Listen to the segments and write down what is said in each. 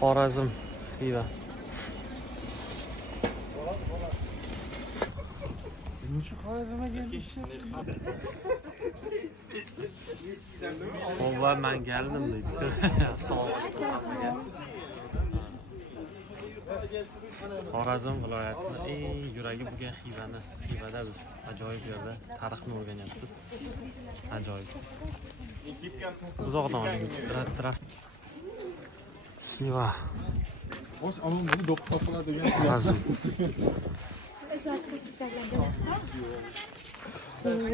Xorazm, Xiva. Xorazmga kelishdi. Baba men geldim dedi. Assalomu alaykum. Xorazm viloyatining eng yuragi bo'lgan Xivani. Xivada biz ajoyib yerda tarixni o'rganyapmiz. Ajoyib. Uzoqdan oling. Xiva. Bosh alon do'q topiladi degan. Xorazm.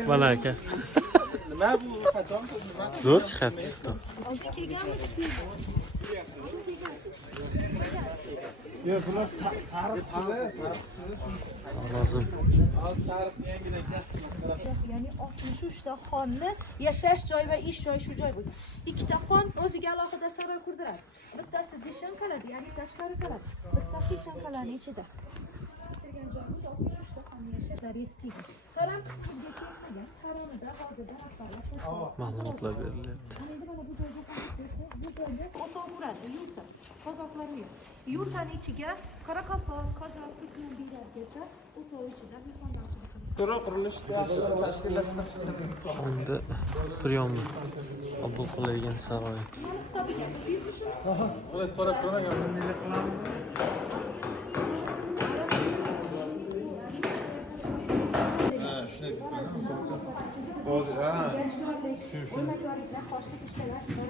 Mana aka. Nima bu qachon? Zo'r chiqyapti. Oldi kelganmiz. Yo'q, bular tarixchilar. Xorazm. Tarixni yangidan Ya'ni 63 ta xonni yashash joyi va ish joyi shu joy bo'lgan. Ikkita xon o'ziga alohida saroy qurdiradi. Bittasi deshankalada, ya'ni tashqari taraf. Bittasi chankalarning ichida. Kirgan joyimiz 63 ta xonni yashashlar yetib kelgan. Karam qismiga kelmagan. Karamida hozirda rahbarlar Ma'lumotlar berilyapti. Endi mana bu joyga bu joyda o'tov uradi, yurta. Qozoqlar uyi. Yurtani ichiga Qoraqalpoq, Qozoq, Turkman biylar kelsa, o'tov ichida mehmonlarchilik qiladi. To'ra qurilish tashkilotini Endi priyomni qabul qilingan saroy. Mana hisobiga bizmi shu? Ular so'rab ko'raman.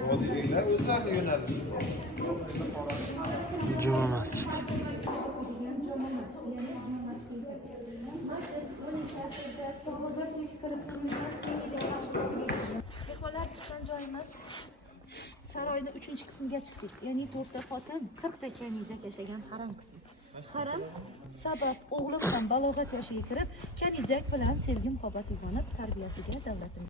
Vodiylar o'zlarini yo'naldi. Juma masjid. Mehmonlar chiqqan joyimiz saroyni 3-qismga chiqdik. Ya'ni 4 ta xotin, 40 ta kanizak yashagan haram qism. Haram sabab o'g'lim ham balog'at yoshiga kirib, kanizak bilan sevgi muhabbat uyg'onib, tarbiyasiga davlatim